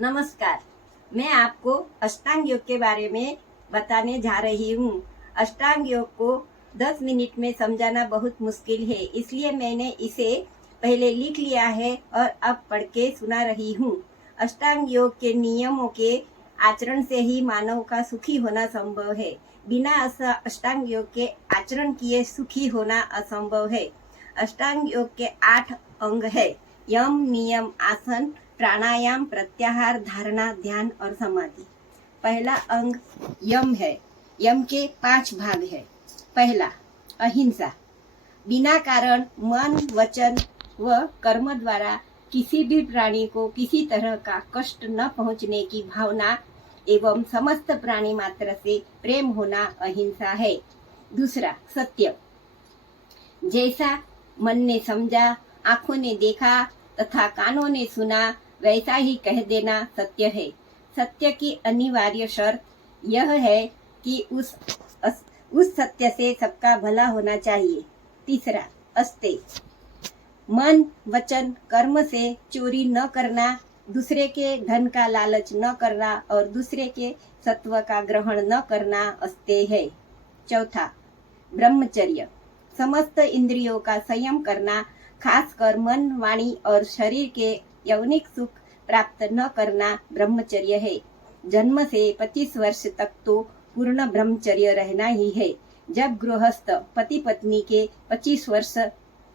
नमस्कार। मैं आपको अष्टांग योग के बारे में बताने जा रही हूँ। अष्टांग योग को 10 मिनट में समझाना बहुत मुश्किल है, इसलिए मैंने इसे पहले लिख लिया है और अब पढ़ के सुना रही हूँ। अष्टांग योग के नियमों के आचरण से ही मानव का सुखी होना संभव है। बिना अष्टांग योग के आचरण किए सुखी होना असंभव है। अष्टांग योग के 8 अंग है: यम, नियम, आसन, प्राणायाम, प्रत्याहार, धारणा, ध्यान और समाधि। पहला अंग यम है। यम के 5 भाग है। पहला, अहिंसा। बिना कारण मन, वचन व कर्म द्वारा किसी भी प्राणी को किसी तरह का कष्ट न पहुंचने की भावना एवं समस्त प्राणी मात्र से प्रेम होना अहिंसा है। दूसरा, सत्य। जैसा मन ने समझा, आंखों ने देखा तथा कानों ने सुना, वैसा ही कह देना सत्य है। सत्य की अनिवार्य शर्त यह है कि उस सत्य से सबका भला होना चाहिए। तीसरा, अस्तेय। मन, वचन, कर्म से चोरी न करना, दूसरे के धन का लालच न करना और दूसरे के सत्व का ग्रहण न करना अस्तेय है। चौथा, ब्रह्मचर्य। समस्त इंद्रियों का संयम करना, खासकर मन, वाणी और शरीर के यौनिक सुख प्राप्त न करना ब्रह्मचर्य है। जन्म से 25 वर्ष तक तो पूर्ण ब्रह्मचर्य रहना ही है। जब गृहस्थ पति पत्नी के 25 वर्ष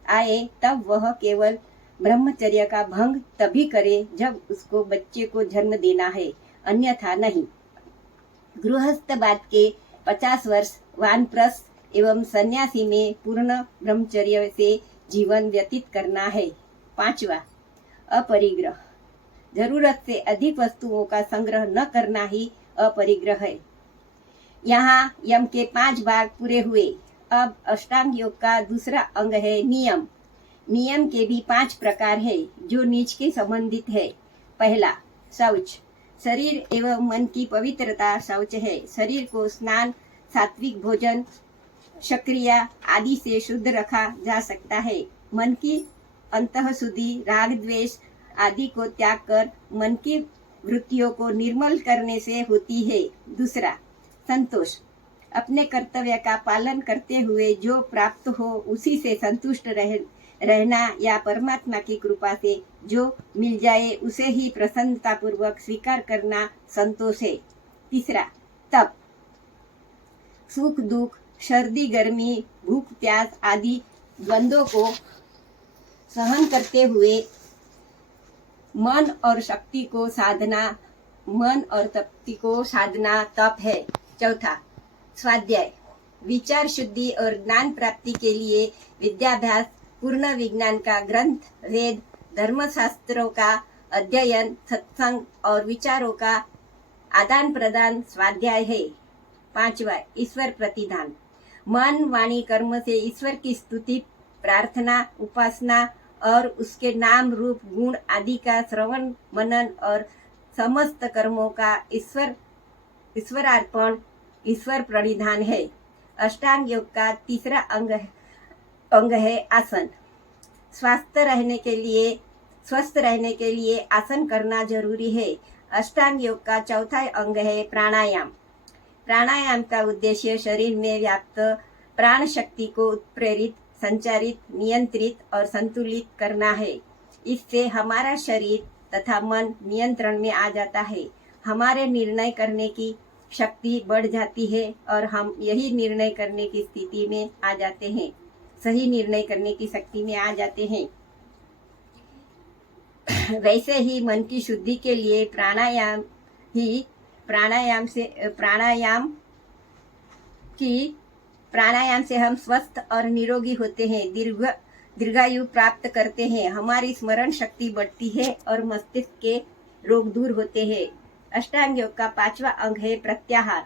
आए तब वह केवल ब्रह्मचर्य का भंग तभी करे जब उसको बच्चे को जन्म देना है, अन्यथा नहीं। गृहस्थ बाद के 50 वर्ष वानप्रस्थ एवं सन्यासी में पूर्ण ब्रह्मचर्य से जीवन व्यतीत करना है। पांचवा, अपरिग्रह। जरूरत से अधिक वस्तुओं का संग्रह न करना ही अपरिग्रह है। यहाँ यम के 5 भाग पूरे हुए। अब अष्टांग योग का दूसरा अंग है नियम। नियम के भी 5 प्रकार है जो नीच के संबंधित है। पहला, शौच। शरीर एवं मन की पवित्रता शौच है। शरीर को स्नान, सात्विक भोजन, शक्रिया आदि से शुद्ध रखा जा सकता है। मन की अंतःशुद्धि, राग द्वेष आदि को त्याग कर मन की वृत्तियों को निर्मल करने से होती है। दूसरा, संतोष। अपने कर्तव्य का पालन करते हुए जो प्राप्त हो उसी से संतुष्ट रहना या परमात्मा की कृपा से जो मिल जाए उसे ही प्रसन्नता पूर्वक स्वीकार करना संतोष है। तीसरा, तप। सुख दुख, सर्दी गर्मी, भूख प्यास आदि द्वंद्वों को सहन करते हुए मन और शक्ति को साधना तप है। चौथा, स्वाध्याय। विचार शुद्धि और ज्ञान प्राप्ति के लिए विद्याभ्यास, पूर्ण विज्ञान का ग्रंथ, वेद, धर्मशास्त्रों का अध्ययन, सत्संग और विचारों का आदान प्रदान स्वाध्याय है। पांचवा, ईश्वर प्रतिधान। मन, वाणी, कर्म से ईश्वर की स्तुति, प्रार्थना, उपासना और उसके नाम रूप गुण आदि का श्रवण मनन और समस्त कर्मों का ईश्वरार्पण, ईश्वर प्रणिधान है। अष्टांग योग का तीसरा अंग है आसन। स्वस्थ रहने के लिए आसन करना जरूरी है। अष्टांग योग का चौथा अंग है प्राणायाम। प्राणायाम का उद्देश्य शरीर में व्याप्त प्राण शक्ति को उत्प्रेरित, संचारित, नियंत्रित और संतुलित करना है। इससे हमारा शरीर तथा मन नियंत्रण में आ जाता है। हमारे निर्णय करने की शक्ति बढ़ जाती है और हम यही निर्णय करने की स्थिति में आ जाते हैं, सही निर्णय करने की शक्ति में आ जाते हैं। वैसे ही मन की शुद्धि के लिए प्राणायाम से हम स्वस्थ और निरोगी होते हैं, दीर्घायु प्राप्त करते हैं, हमारी स्मरण शक्ति बढ़ती है और मस्तिष्क के रोग दूर होते हैं। अष्टांग योग का 5वां अंग है प्रत्याहार।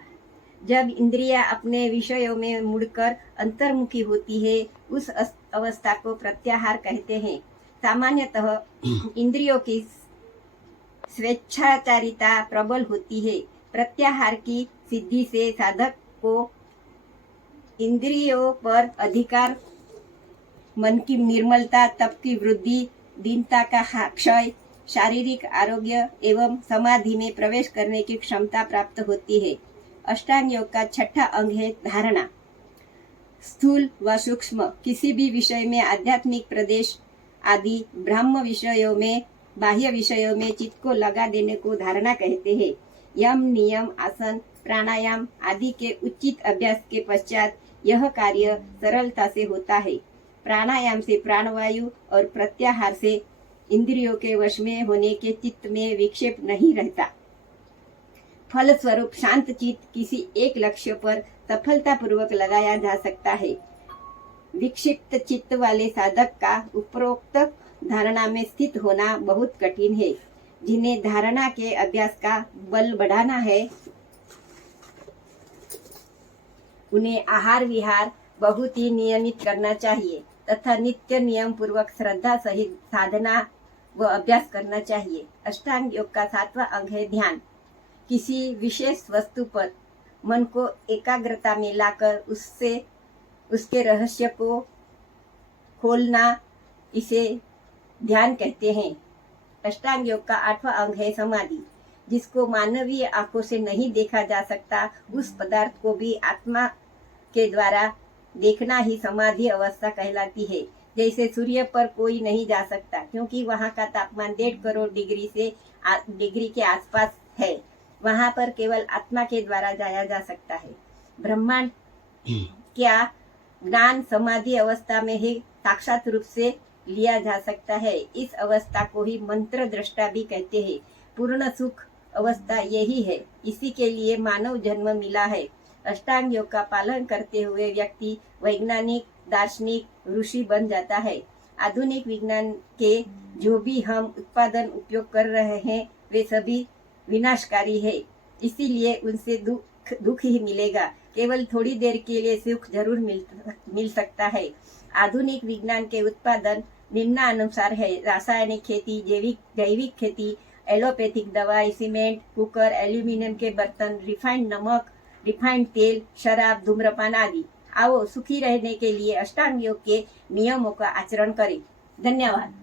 जब इंद्रियां अपने विषयों में मुड़कर अंतर्मुखी होती है उस अवस्था को प्रत्याहार कहते हैं। सामान्यतः इंद्रियों की स्वेच्छाचारिता प्रबल होती है। प्रत्याहार की सिद्धि से साधक को इंद्रियों पर अधिकार, मन की निर्मलता, तप की वृद्धि, दीनता का क्षय, शारीरिक आरोग्य एवं समाधि में प्रवेश करने की क्षमता प्राप्त होती है। अष्टांग योग का छठा अंग है धारणा। स्थूल व सूक्ष्म किसी भी विषय में आध्यात्मिक प्रदेश आदि ब्रह्म विषयों में बाह्य विषयों में चित्त को लगा देने को धारणा कहते हैं। यम, नियम, आसन, प्राणायाम आदि के उचित अभ्यास के पश्चात यह कार्य सरलता से होता है। प्राणायाम से प्राणवायु और प्रत्याहार से इंद्रियों के वश में होने के चित्त में विक्षेप नहीं रहता। फलस्वरूप शांत चित्त किसी एक लक्ष्य पर सफलतापूर्वक लगाया जा सकता है। विक्षिप्त चित्त वाले साधक का उपरोक्त धारणा में स्थित होना बहुत कठिन है। जिन्हें धारणा के अभ्यास का बल बढ़ाना है उन्हें आहार विहार बहुत ही नियमित करना चाहिए तथा नित्य नियम पूर्वक श्रद्धा सहित साधना व अभ्यास करना चाहिए। अष्टांग योग का सातवां अंग है ध्यान। किसी विशेष वस्तु पर मन को एकाग्रता में लाकर उसके रहस्य को खोलना इसे ध्यान कहते हैं। अष्टांग योग का आठवां अंग है समाधि। जिसको मानवीय आंखों से नहीं देखा जा सकता उस पदार्थ को भी आत्मा के द्वारा देखना ही समाधि अवस्था कहलाती है। जैसे सूर्य पर कोई नहीं जा सकता क्योंकि वहाँ का तापमान 1.5 करोड़ डिग्री के आसपास है। वहाँ पर केवल आत्मा के द्वारा जाया जा सकता है। ब्रह्मांड क्या ज्ञान समाधि अवस्था में ही साक्षात रूप से लिया जा सकता है। इस अवस्था को ही मंत्र दृष्टा भी कहते हैं। पूर्ण सुख अवस्था यही है। इसी के लिए मानव जन्म मिला है। अष्टांग योग का पालन करते हुए व्यक्ति वैज्ञानिक, दार्शनिक, ऋषि बन जाता है। आधुनिक विज्ञान के जो भी हम उत्पादन उपयोग कर रहे हैं वे सभी विनाशकारी है। इसीलिए उनसे दुख ही मिलेगा। केवल थोड़ी देर के लिए सुख जरूर मिल सकता है। आधुनिक विज्ञान के उत्पादन निम्नानुसार है। रासायनिक खेती, जैविक खेती, एलोपैथिक दवाई, सीमेंट, कुकर, एल्यूमिनियम के बर्तन, रिफाइंड नमक, रिफाइंड तेल, शराब, धूम्रपान आदि। आओ सुखी रहने के लिए अष्टांग योग के नियमों का आचरण करें। धन्यवाद।